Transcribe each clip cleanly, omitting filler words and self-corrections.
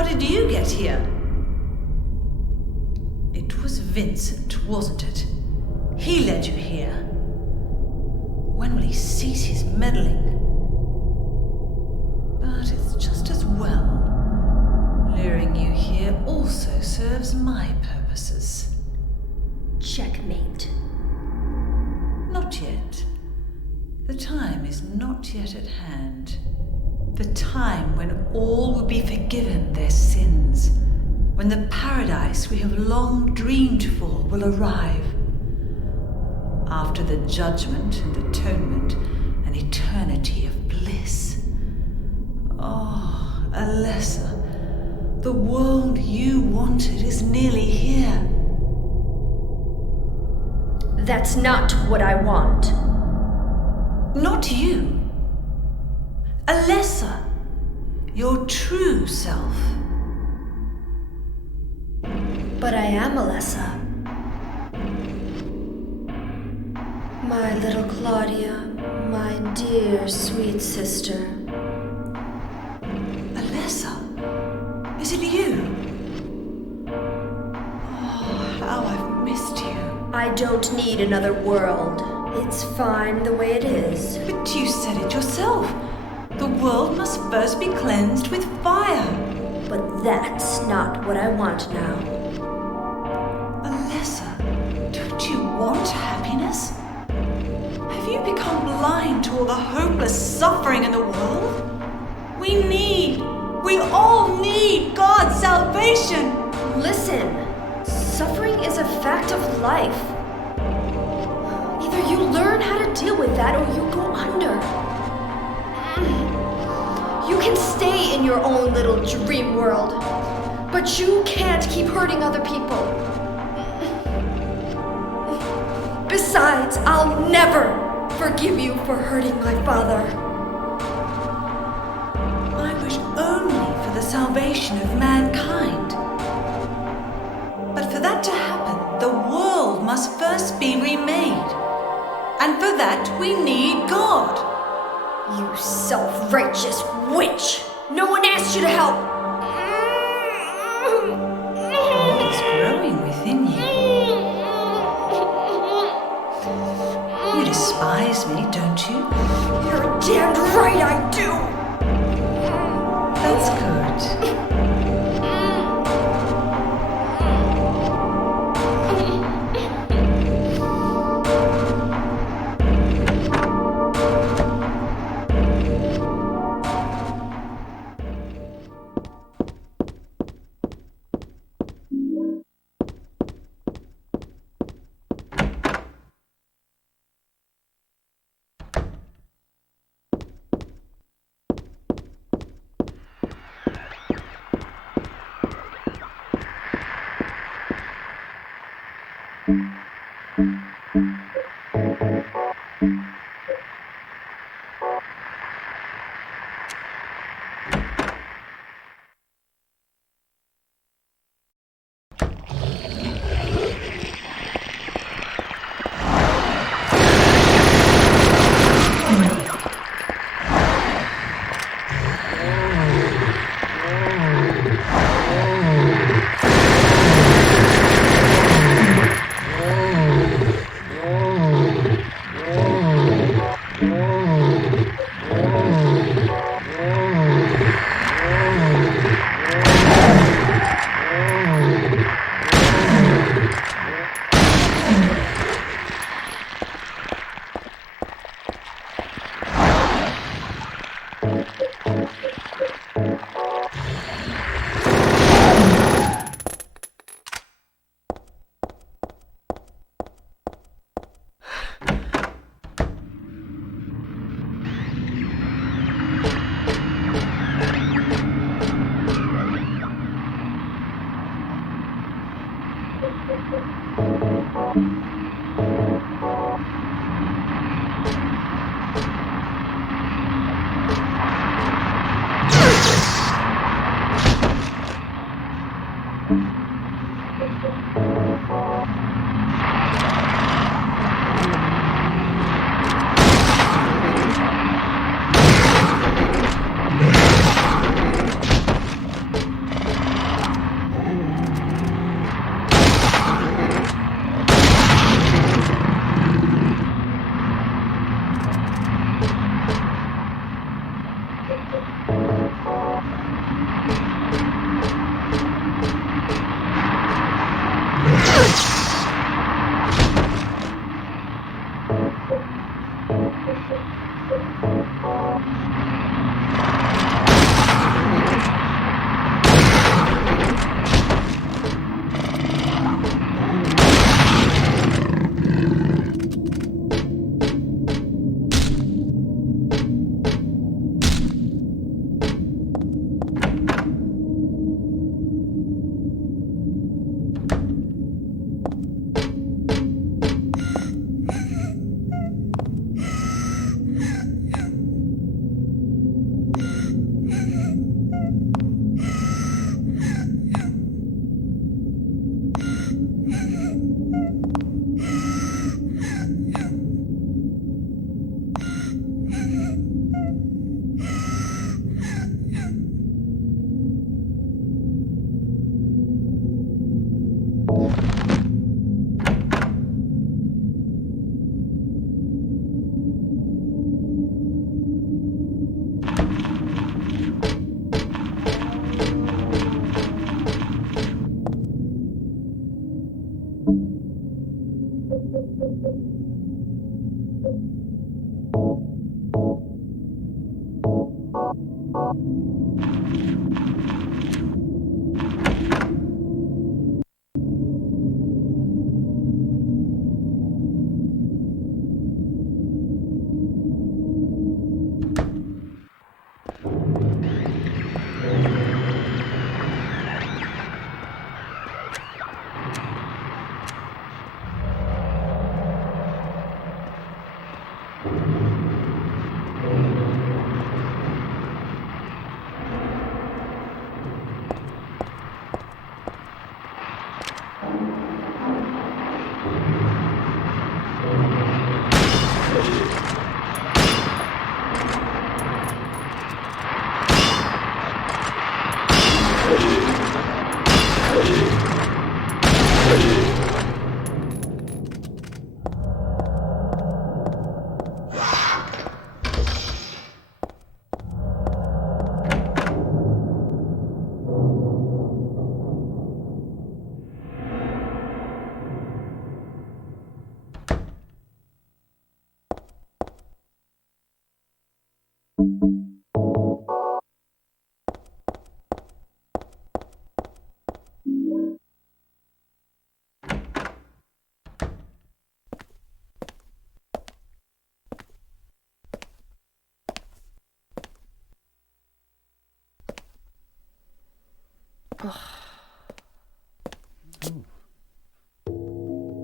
how did you get here? It was Vincent, wasn't it? He led you here. When will he cease his meddling? But it's just as well. Luring you here also serves my purposes. Checkmate. Not yet. The time is not yet at hand. The time when all will be forgiven their sins. When the paradise we have long dreamed for will arrive. After the judgment and atonement, an eternity of bliss. Oh, Alessa, the world you wanted is nearly here. That's not what I want. Not you. Alessa, your true self. But I am Alessa. My little Claudia, my dear sweet sister. Alessa, is it you? Oh, how I've missed you. I don't need another world. It's fine the way it is. But you said it yourself. The world must first be cleansed with fire. But that's not what I want now. Alessa, don't you want happiness? Have you become blind to all the hopeless suffering in the world? We all need God's salvation. Listen, suffering is a fact of life. Either you learn how to deal with that or you go under. You can stay in your own little dream world, but you can't keep hurting other people. Besides, I'll never forgive you for hurting my father. I wish only for the salvation of mankind. But for that to happen, the world must first be remade. And for that, we need God. You self-righteous witch! No one asked you to help! What's growing within you? You despise me, don't you? You're damned right I do! That's good.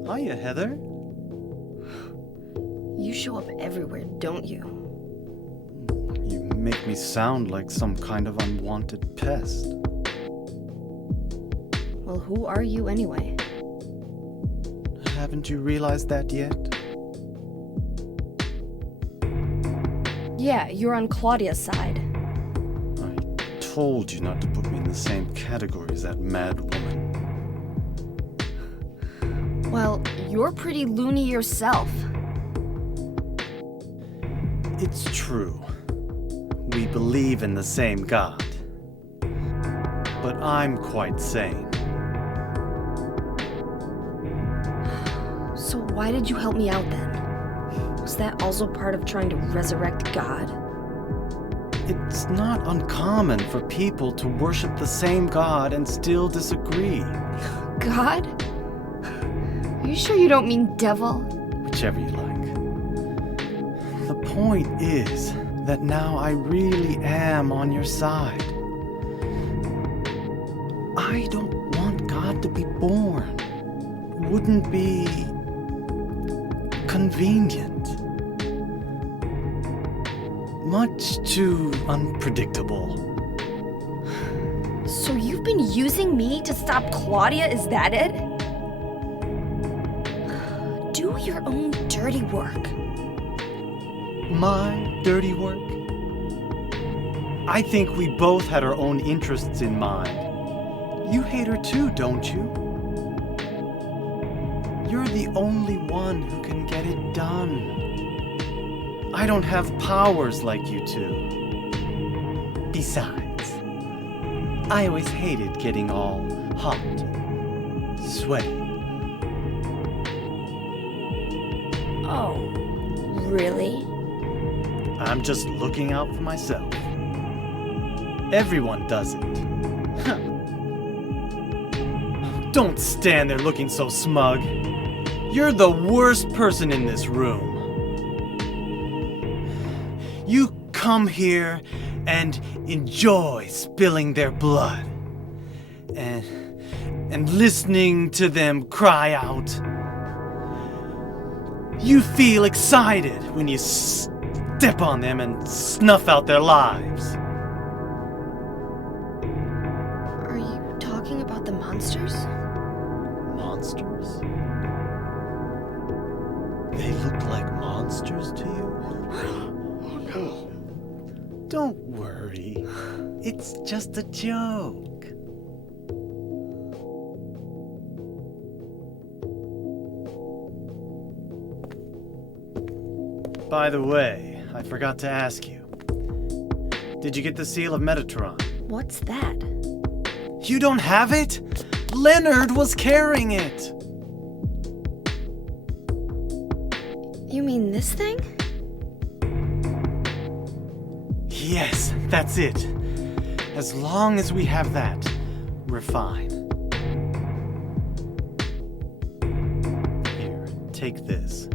Hiya, Heather. You show up everywhere, don't you? You make me sound like some kind of unwanted pest. Well, who are you anyway? Haven't you realized that yet? Yeah, you're on Claudia's side. I told you not to put me in the same category as that mad woman. Well, you're pretty loony yourself. It's true. We believe in the same God. But I'm quite sane. So why did you help me out then? Was that also part of trying to resurrect God? It's not uncommon for people to worship the same God and still disagree. God? Are you sure you don't mean devil? Whichever you like. The point is that now I really am on your side. I don't want God to be born. Wouldn't be convenient. Much too unpredictable. So you've been using me to stop Claudia, is that it? Do your own dirty work. My dirty work? I think we both had our own interests in mind. You hate her too, don't you? You're the only one who can get it done. I don't have powers like you two. Besides, I always hated getting all hot, sweaty. Oh, really? I'm just looking out for myself. Everyone does it. Don't stand there looking so smug. You're the worst person in this room. You come here and enjoy spilling their blood and listening to them cry out. You feel excited when you step on them and snuff out their lives. Are you talking about the monsters? Monsters? They look like monsters to you? Don't worry. It's just a joke. By the way, I forgot to ask you. Did you get the Seal of Metatron? What's that? You don't have it? Leonard was carrying it. You mean this thing? Yes, that's it. As long as we have that, we're fine. Here, take this.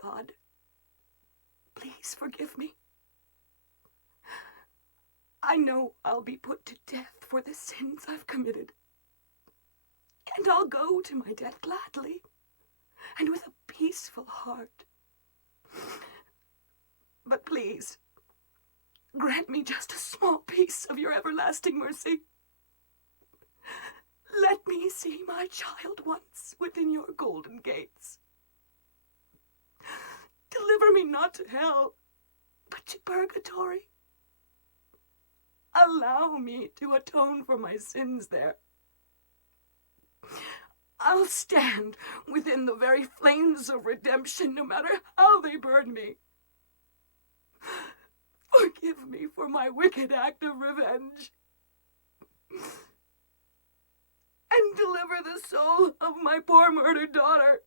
God, please forgive me. I know I'll be put to death for the sins I've committed. And I'll go to my death gladly and with a peaceful heart. But please, grant me just a small piece of your everlasting mercy. Let me see my child once within your golden gates. Deliver me not to hell, but to purgatory. Allow me to atone for my sins there. I'll stand within the very flames of redemption, no matter how they burn me. Forgive me for my wicked act of revenge. And deliver the soul of my poor murdered daughter.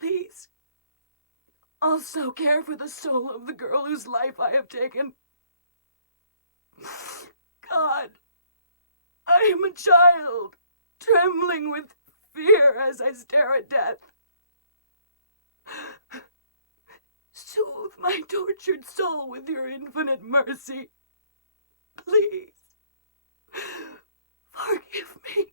Please, also care for the soul of the girl whose life I have taken. God, I am a child, trembling with fear as I stare at death. Soothe my tortured soul with your infinite mercy. Please, forgive me.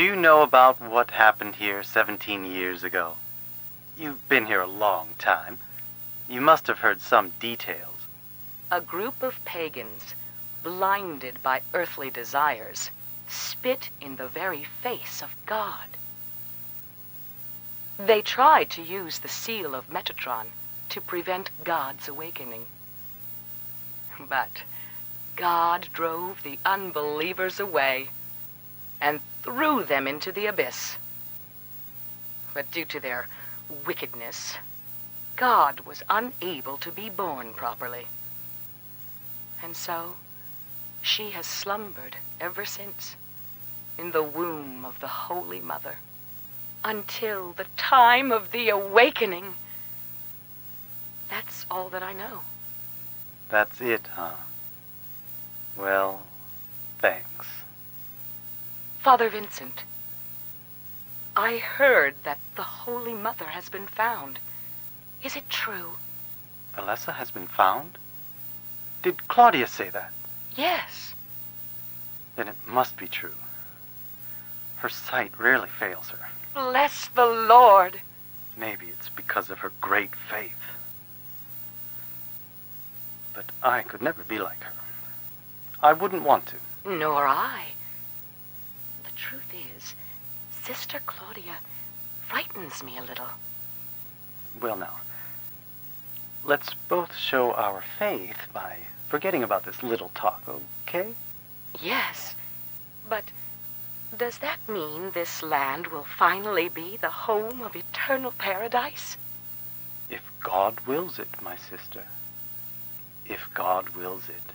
Do you know about what happened here 17 years ago? You've been here a long time. You must have heard some details. A group of pagans, blinded by earthly desires, spit in the very face of God. They tried to use the seal of Metatron to prevent God's awakening. But God drove the unbelievers away and threw them into the abyss. But due to their wickedness, God was unable to be born properly. And so, she has slumbered ever since, in the womb of the Holy Mother, until the time of the awakening. That's all that I know. That's it, huh? Well, thanks. Father Vincent, I heard that the Holy Mother has been found. Is it true? Alessa has been found? Did Claudia say that? Yes. Then it must be true. Her sight rarely fails her. Bless the Lord. Maybe it's because of her great faith. But I could never be like her. I wouldn't want to. Nor I. The truth is, Sister Claudia frightens me a little. Well now, let's both show our faith by forgetting about this little talk, okay? Yes, but does that mean this land will finally be the home of eternal paradise? If God wills it, my sister. If God wills it.